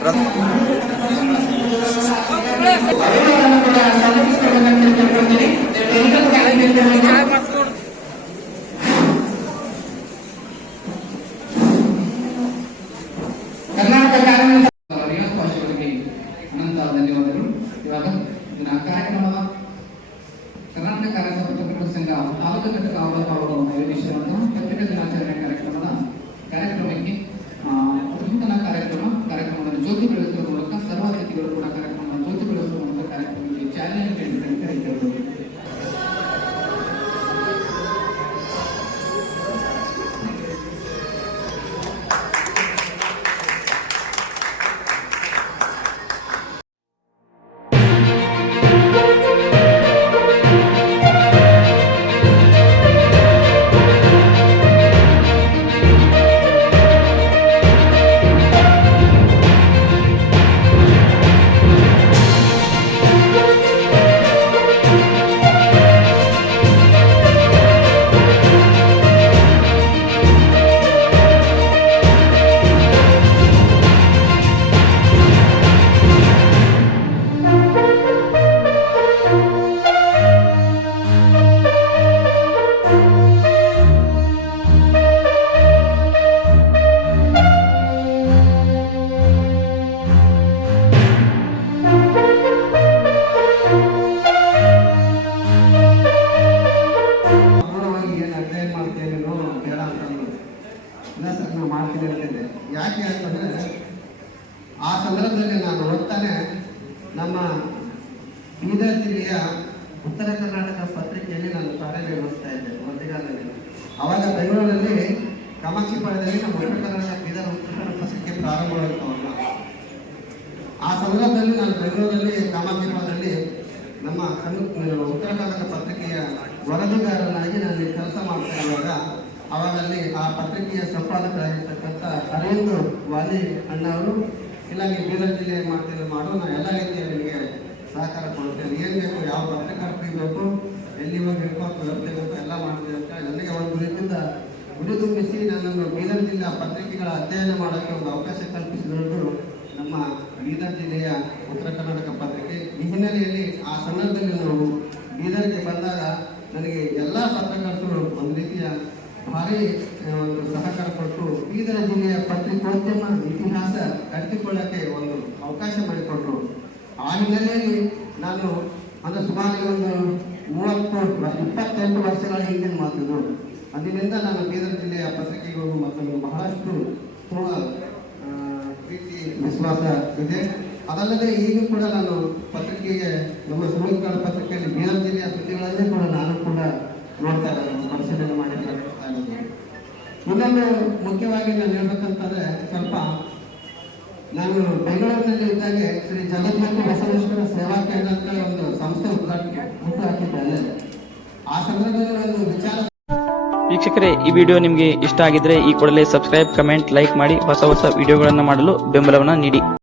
ಕರ್ನಾಟಕ ಅನಂತ ಧನ್ಯವಾದಗಳು. ಇವಾಗ ಕಾರ್ಯಕ್ರಮದ ಕರ್ನಾಟಕ ಕಾರ್ಯಕ್ರಮ ಪತ್ರಕರ್ತರ ಸಂಘ ತಾಲೂಕು ಘಟಕ ಅವರು ಆಯೋಜಿಸಿರುವಂತಹ ಪತ್ರಿಕಾ ದಿನಾಚರಣೆ ಕಾರ್ಯಕ್ರಮಕ್ಕೆ ನೂತನ ಕಾರ್ಯಕ್ರಮವನ್ನು ಜ್ಯೋತಿ ಬೆಳೆಸುವ ಮೂಲಕ ಸರ್ವ ಅತಿಥಿಗಳು ಕೂಡ ಕಾರ್ಯಕ್ರಮವನ್ನು ಜ್ಯೋತಿ ಬೆಳೆಸುವ ಮೂಲಕ ಕಾರ್ಯಕ್ರಮಕ್ಕೆ ಚಾಲನೆ ನೀಡಿದರು. ಮಾಡ್ತೀನಿ ಅಂತಿದ್ದೆ. ಯಾಕೆ ಅಂತಂದರೆ ಆ ಸಂದರ್ಭದಲ್ಲಿ ನಾನು ಓದ್ತಾನೆ ನಮ್ಮ ಬೀದರ್ ಜಿಲ್ಲೆಯ ಉತ್ತರ ಕರ್ನಾಟಕ ಪತ್ರಿಕೆಯಲ್ಲಿ ನಾನು ಕಾರ್ಯನಿರ್ವಹಿಸ್ತಾ ಇದ್ದೆ ಪತ್ರಿಕಾದಲ್ಲಿ. ಆವಾಗ ಬೆಂಗಳೂರಲ್ಲಿ ಕಾಮಾಕ್ಷಿಪಾಳ್ಯದಲ್ಲಿ ನಮ್ಮ ಉತ್ತರ ಕರ್ನಾಟಕ ಬೀದರ್ ಉತ್ತರ ಪತ್ರಿಕೆ ಪ್ರಾರಂಭವಾಗ್ತಾವಲ್ಲ, ಆ ಸಂದರ್ಭದಲ್ಲಿ ನಾನು ಬೆಂಗಳೂರಲ್ಲಿ ಕಾಮಾಕ್ಷಿಪಾಳ್ಯದಲ್ಲಿ ನಮ್ಮ ಉತ್ತರ ಕರ್ನಾಟಕ ಪತ್ರಿಕೆಯ ವರದಿಗಾರನಾಗಿ ನಾನು ಕೆಲಸ ಮಾಡ್ತಾ ಇರುವಾಗ ಅವಾಗಲ್ಲಿ ಆ ಪತ್ರಿಕೆಯ ಸಂಪಾದಕರಾಗಿರ್ತಕ್ಕಂಥ ಅರವಿಂದ್ ವಾಲಿ ಅಣ್ಣ ಅವರು, ಇಲ್ಲ ನೀವು ಬೀದರ್ ಜಿಲ್ಲೆ ಮಾಡ್ತೀವಿ ಮಾಡು, ನಾನು ಎಲ್ಲ ರೀತಿಯ ನಿಮಗೆ ಸಹಕಾರ ಕೊಡ್ತೇನೆ, ಏನು ಬೇಕು, ಯಾವ ಪತ್ರಕರ್ತರಿಗೆ ಬೇಕು, ಎಲ್ಲಿ ಹೋಗಬೇಕು, ಅಥವಾ ವ್ಯವಸ್ಥೆ ಬೇಕು, ಎಲ್ಲ ಮಾಡ್ತೀವಿ ಅಂತ ನನಗೆ ಒಂದು ರೀತಿಯಿಂದ ಹುಡುತುಂಬಿಸಿ ನನ್ನನ್ನು ಬೀದರ್ ಜಿಲ್ಲೆಯ ಪತ್ರಿಕೆಗಳ ಅಧ್ಯಯನ ಮಾಡೋಕ್ಕೆ ಒಂದು ಅವಕಾಶ ಕಲ್ಪಿಸಿರೋದು ನಮ್ಮ ಬೀದರ್ ಜಿಲ್ಲೆಯ ಉತ್ತರ ಕರ್ನಾಟಕ ಪತ್ರಿಕೆ. ಈ ಹಿನ್ನೆಲೆಯಲ್ಲಿ ಆ ಸಂದರ್ಭದಲ್ಲಿ ನಾವು ಬೀದರ್ಗೆ ಬಂದಾಗ ನನಗೆ ಎಲ್ಲ ಪತ್ರಕರ್ತರು ಒಂದು ರೀತಿಯ ಭಾರಿ ಒಂದು ಸಹಕಾರ ಕೊಟ್ಟು ಬೀದರ್ ಜಿಲ್ಲೆಯ ಪತ್ರಿಕೋದ್ಯಮ ಇತಿಹಾಸ ಕಟ್ಟಿಕೊಳ್ಳಕ್ಕೆ ಒಂದು ಅವಕಾಶ ಮಾಡಿಕೊಟ್ರು. ಆ ಹಿನ್ನೆಲೆಯಲ್ಲಿ ನಾನು ಅಂದರೆ ಸುಮಾರು ಒಂದು 28 ವರ್ಷಗಳ ಹಿಂದಿನ ಮಾತಿದ್ದು. ಅಂದಿನಿಂದ ನಾನು ಬೀದರ್ ಜಿಲ್ಲೆಯ ಪತ್ರಿಕೆಗಳು ಮತ್ತು ಬಹಳಷ್ಟು ಪ್ರೀತಿ ವಿಶ್ವಾಸ ಇದೆ. ಅದಲ್ಲದೆ ಈಗಲೂ ಕೂಡ ನಾನು ಪತ್ರಿಕೆಗೆ ನಮ್ಮ ಸುಮಂಗಳ ಪತ್ರಿಕೆಯಲ್ಲಿ ಬೀದರ್ ಜಿಲ್ಲೆಯ ಸುದ್ದಿಗಳನ್ನೇ ಕೂಡ ನಾನು ಕೂಡ ನೋಡ್ತಾ ಇರೋದು, ಪರಿಶೀಲನೆ ಮಾಡಿ ನಡೆಸ್ತಾ ಇರೋದು. ಇನ್ನೊಂದು ಮುಖ್ಯವಾಗಿ ನಾನು ಹೇಳ್ಬೇಕಂತಂದ್ರೆ, ಸ್ವಲ್ಪ ನಾನು ಬೆಂಗಳೂರಿನಲ್ಲಿ ಇದ್ದಾಗೆ ಶ್ರೀ ಜಗದ್ಗುರು ಬಸವೇಶ್ವರ ಸೇವಾ ಕೇಂದ್ರ ಅಂತ ಒಂದು ಸಂಸ್ಥೆ ಹುಟ್ಟುಹಾಕಿದ್ದೆ. ಆ ಸಂದರ್ಭದಲ್ಲಿ ಒಂದು ವಿಚಾರ. ವೀಕ್ಷಕರೇ, ಈ ವಿಡಿಯೋ ನಿಮಗೆ ಇಷ್ಟ ಆಗಿದ್ರೆ ಈ ಕೂಡಲೇ ಸಬ್ಸ್ಕ್ರೈಬ್, ಕಮೆಂಟ್, ಲೈಕ್ ಮಾಡಿ ಹೊಸ ವಿಡಿಯೋಗಳನ್ನು ಮಾಡಲು ಬೆಂಬಲವನ್ನು ನೀಡಿ.